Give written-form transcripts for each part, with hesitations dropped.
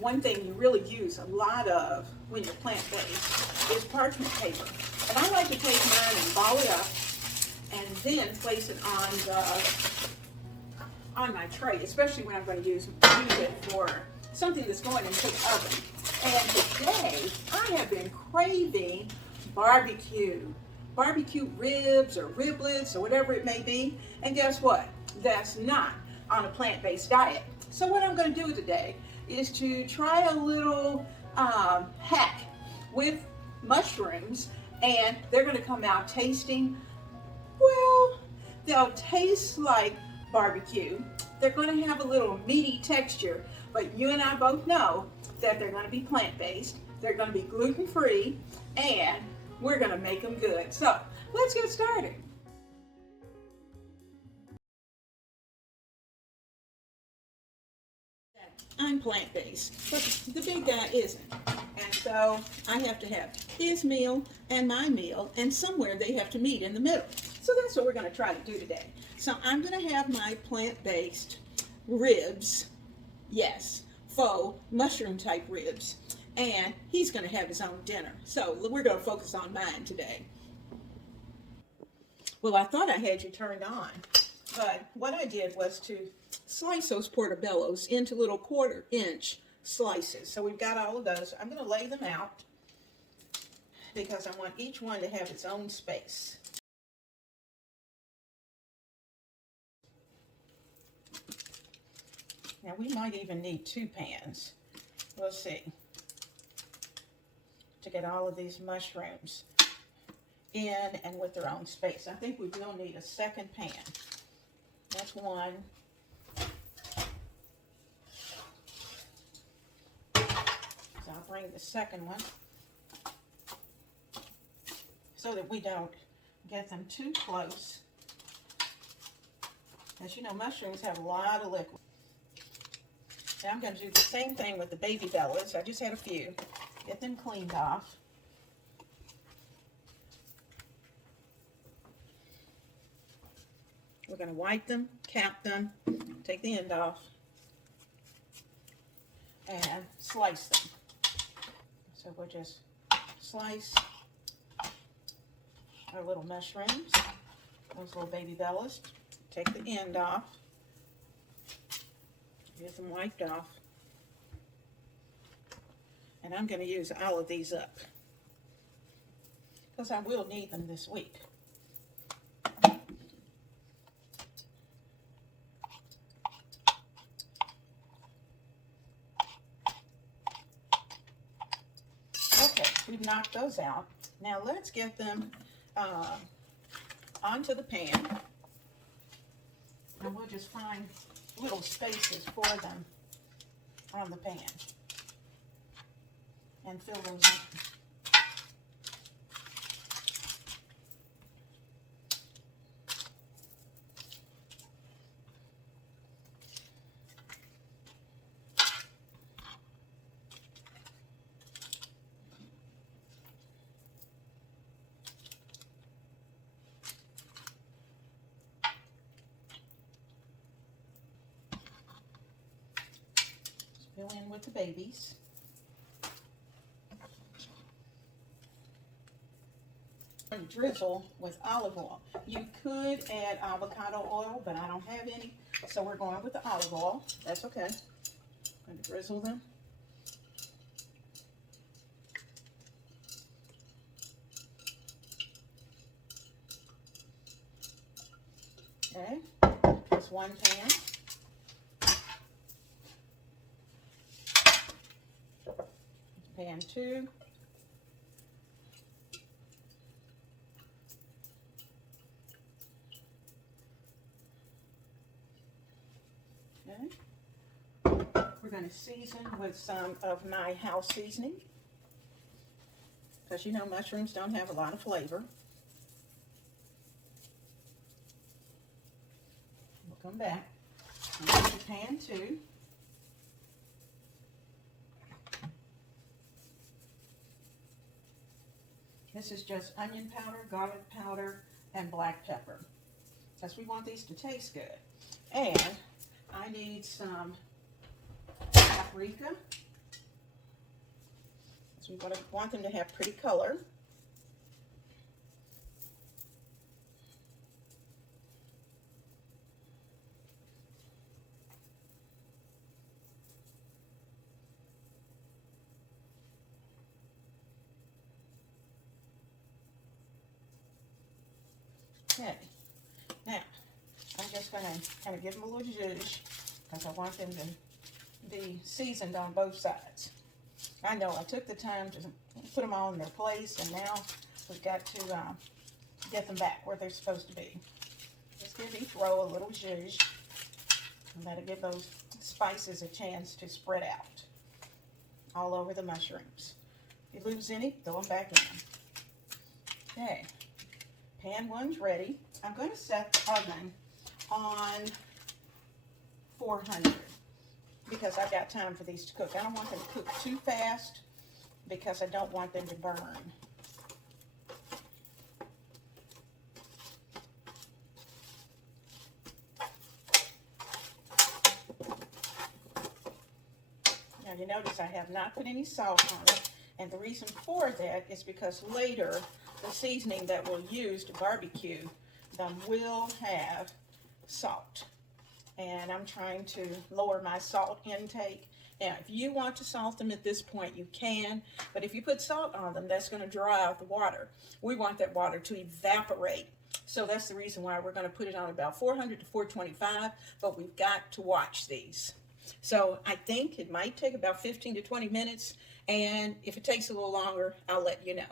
one thing you really use a lot of when you're plant-based is parchment paper. And I like to take mine and ball it up and then place it on my tray, especially when I'm going to use it for something that's going into the oven. And today, I have been craving barbecue ribs or riblets or whatever it may be. And guess what? That's not on a plant-based diet. So what I'm going to do today is to try a little hack with mushrooms, and they're going to come out tasting, well, they'll taste like barbecue. They're going to have a little meaty texture, but you and I both know that they're going to be plant-based, they're going to be gluten-free, and we're going to make them good. So let's get started. I'm plant-based, but the big guy isn't. And so I have to have his meal and my meal, and somewhere they have to meet in the middle. So that's what we're going to try to do today. So I'm going to have my plant-based ribs, yes, faux mushroom type ribs, and he's going to have his own dinner. So we're going to focus on mine today. Well, I thought I had you turned on, but what I did was to slice those portobellos into little 1/4 inch slices. So we've got all of those. I'm going to lay them out because I want each one to have its own space. Now we might even need 2 pans. We'll see. To get all of these mushrooms in and with their own space. I think we will need a second pan. That's one. So I'll bring the second one so that we don't get them too close. As you know, mushrooms have a lot of liquid. Now I'm going to do the same thing with the baby bellas. I just had a few. Get them cleaned off. We're going to wipe them, cap them, take the end off, and slice them. So we'll just slice our little mushrooms, those little baby bellas, take the end off, get them wiped off, and I'm going to use all of these up because I will need them this week. We've knocked those out. Now let's get them onto the pan. And we'll just find little spaces for them on the pan. And fill those in. Fill in with the babies. And drizzle with olive oil. You could add avocado oil, but I don't have any, so we're going with the olive oil. That's okay. I'm going to drizzle them. Okay, that's one pan. Pan 2. Okay. We're going to season with some of my house seasoning because you know mushrooms don't have a lot of flavor. We'll come back. Into pan 2. This is just onion powder, garlic powder, and black pepper, because we want these to taste good. And I need some paprika. So we want them to have pretty color. Okay, now I'm just going to kind of give them a little zhuzh because I want them to be seasoned on both sides. I know I took the time to put them all in their place, and now we've got to get them back where they're supposed to be. Just give each row a little zhuzh, and that'll give those spices a chance to spread out all over the mushrooms. If you lose any, throw them back in. Okay. Pan 1's ready. I'm going to set the oven on 400 because I've got time for these to cook. I don't want them to cook too fast because I don't want them to burn. Now you notice I have not put any salt on it, and the reason for that is because later the seasoning that we'll use to barbecue them will have salt. And I'm trying to lower my salt intake. Now, if you want to salt them at this point, you can. But if you put salt on them, that's going to dry out the water. We want that water to evaporate. So that's the reason why we're going to put it on about 400 to 425. But we've got to watch these. So I think it might take about 15 to 20 minutes. And if it takes a little longer, I'll let you know.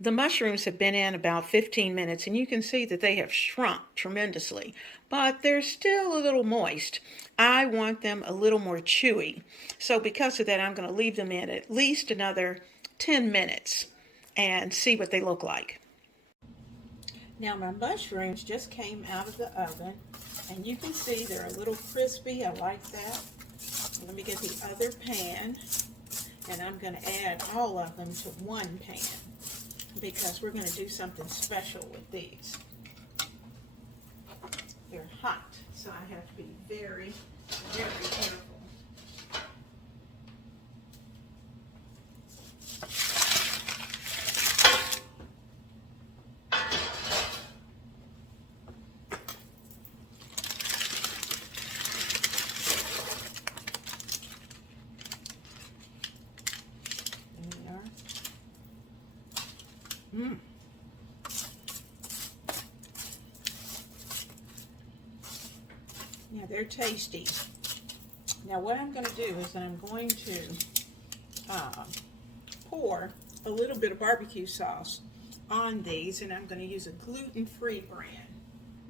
The mushrooms have been in about 15 minutes, and you can see that they have shrunk tremendously, but they're still a little moist. I want them a little more chewy. So because of that, I'm going to leave them in at least another 10 minutes and see what they look like. Now my mushrooms just came out of the oven, and you can see they're a little crispy. I like that. Let me get the other pan, and I'm going to add all of them to one pan, because we're going to do something special with these. They're hot, so I have to be very, very careful. Yeah, they're tasty. Now what I'm going to do is I'm going to pour a little bit of barbecue sauce on these, and I'm going to use a gluten-free brand.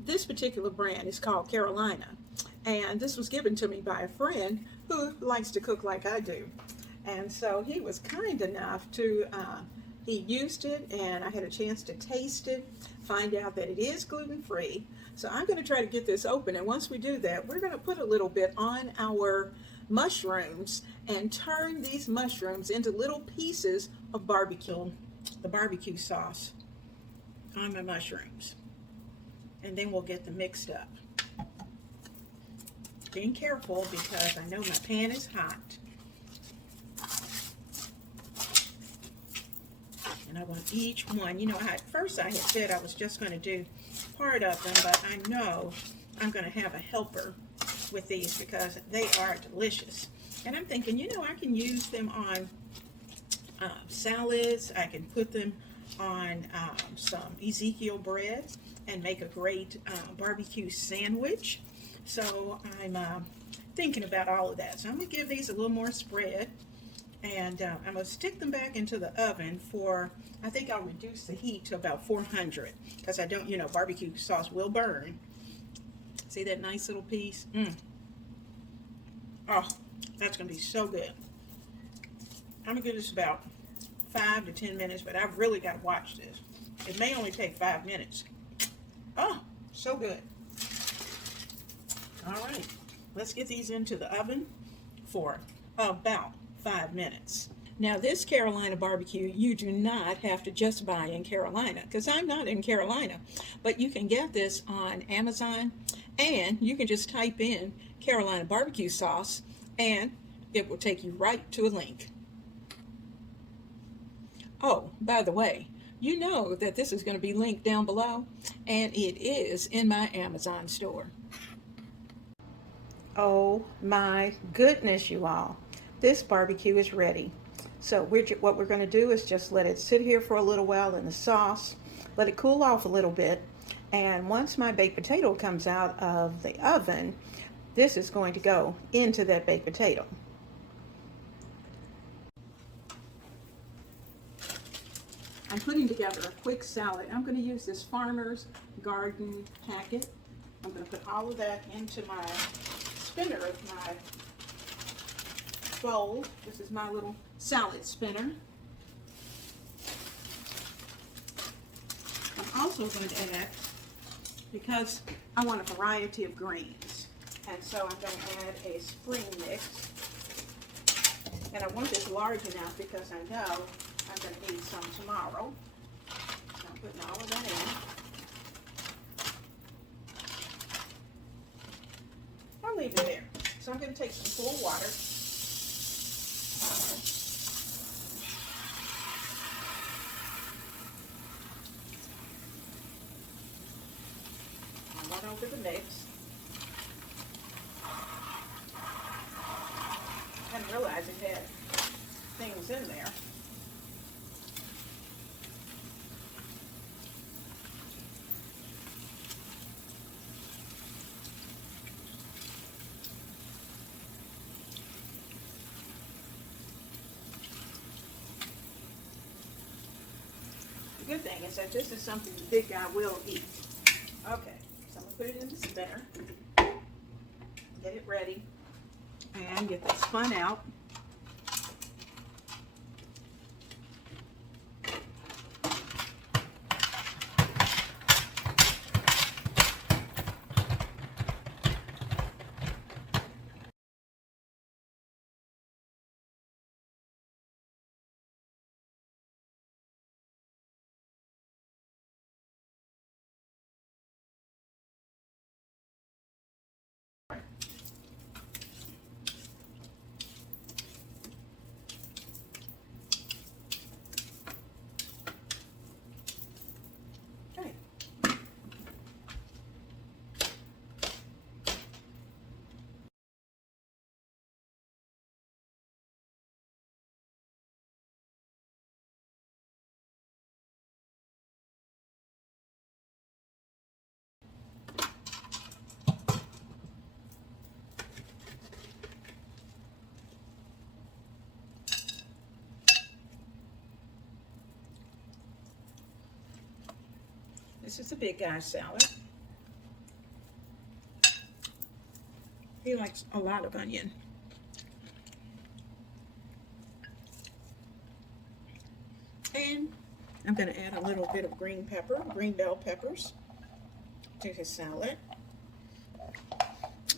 This particular brand is called Carolina, and this was given to me by a friend who likes to cook like I do. And so he was kind enough to he used it, and I had a chance to taste it, find out that it is gluten-free. So I'm going to try to get this open, and once we do that, we're going to put a little bit on our mushrooms and turn these mushrooms into little pieces of barbecue, the barbecue sauce on my mushrooms. And then we'll get them mixed up. Being careful because I know my pan is hot. And I want each one, you know, at first I had said I was just going to do part of them, but I know I'm going to have a helper with these because they are delicious. And I'm thinking, you know, I can use them on salads. I can put them on some Ezekiel bread and make a great barbecue sandwich. So I'm thinking about all of that. So I'm going to give these a little more spread. And I'm going to stick them back into the oven for, I think I'll reduce the heat to about 400 because I don't, you know, barbecue sauce will burn. See that nice little piece? Oh, that's going to be so good. I'm going to give this about 5 to 10 minutes, but I've really got to watch this. It may only take 5 minutes. Oh, so good. All right, let's get these into the oven for about 5 minutes. Now, this Carolina barbecue, you do not have to just buy in Carolina, because I'm not in Carolina, but you can get this on Amazon, and you can just type in Carolina barbecue sauce, and it will take you right to a link. Oh, by the way, you know that this is going to be linked down below, and it is in my Amazon store. Oh my goodness, you all. This barbecue is ready. So what we're going to do is just let it sit here for a little while in the sauce, let it cool off a little bit, and once my baked potato comes out of the oven, this is going to go into that baked potato. I'm putting together a quick salad. I'm going to use this Farmer's Garden packet. I'm going to put all of that into my spinner of my bowl. This is my little salad spinner. I'm also going to add, because I want a variety of greens, and so I'm going to add a spring mix. And I want this large enough because I know I'm going to need some tomorrow. So I'm putting all of that in. I'll leave it there. So I'm going to take some cool water. I run over the mix. I didn't realize it had things in there. The good thing is that this is something the big guy will eat. Okay, so I'm going to put it in the spinner, get it ready, and get this spun out. This is a big guy salad. He likes a lot of onion. And I'm going to add a little bit of green bell peppers to his salad,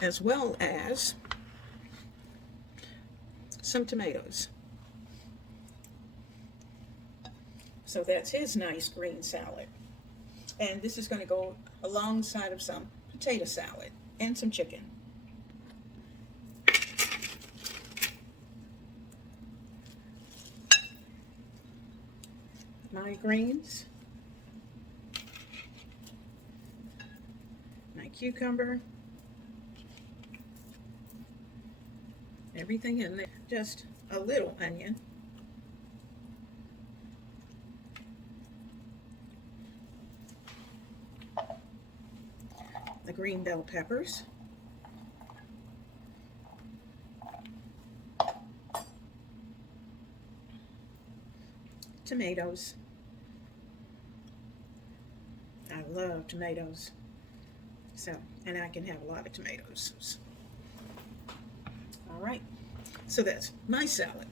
as well as some tomatoes. So that's his nice green salad. And this is going to go alongside of some potato salad and some chicken. My greens, my cucumber, everything in there, just a little onion, the green bell peppers, tomatoes. I love tomatoes, so, and I can have a lot of tomatoes. All right, so that's my salad.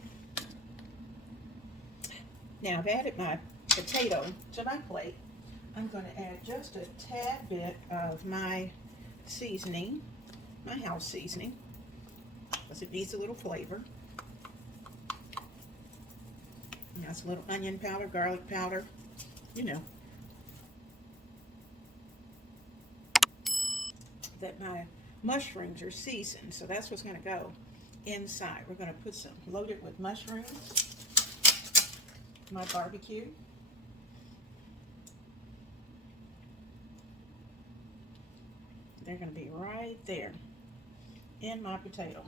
Now I've added my potato to my plate. I'm going to add just a tad bit of my seasoning, my house seasoning, because it needs a little flavor. And that's a little onion powder, garlic powder, you know. That my mushrooms are seasoned, so that's what's going to go inside. We're going to put some, load it with mushrooms, my barbecue. They're going to be right there in my potato.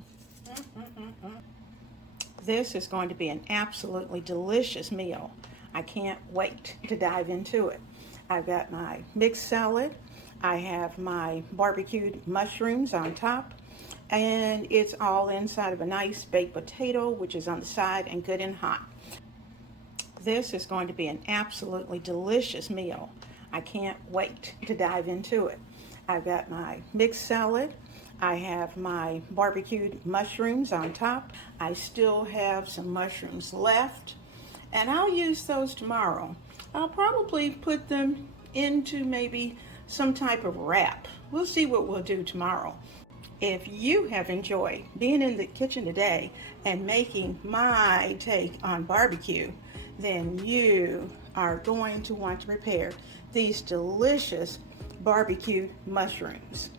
This is going to be an absolutely delicious meal. I can't wait to dive into it. I've got my mixed salad. I have my barbecued mushrooms on top, and it's all inside of a nice baked potato, which is on the side and good and hot. This is going to be an absolutely delicious meal. I can't wait to dive into it. I've got my mixed salad. I have my barbecued mushrooms on top. I still have some mushrooms left, and I'll use those tomorrow. I'll probably put them into maybe some type of wrap. We'll see what we'll do tomorrow. If you have enjoyed being in the kitchen today and making my take on barbecue, then you are going to want to prepare these delicious barbecue mushrooms.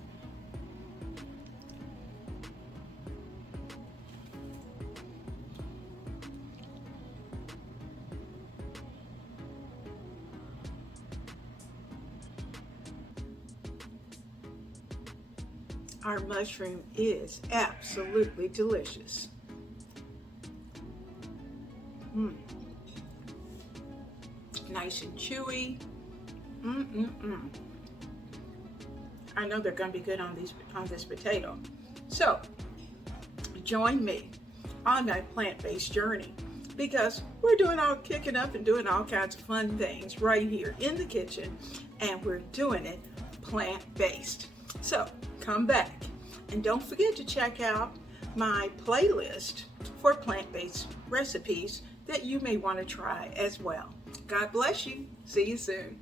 Our mushroom is absolutely delicious. Nice and chewy. I know they're going to be good on this potato. So join me on my plant-based journey, because we're kicking up and doing all kinds of fun things right here in the kitchen, and we're doing it plant-based. So come back and don't forget to check out my playlist for plant-based recipes that you may want to try as well. God bless you. See you soon.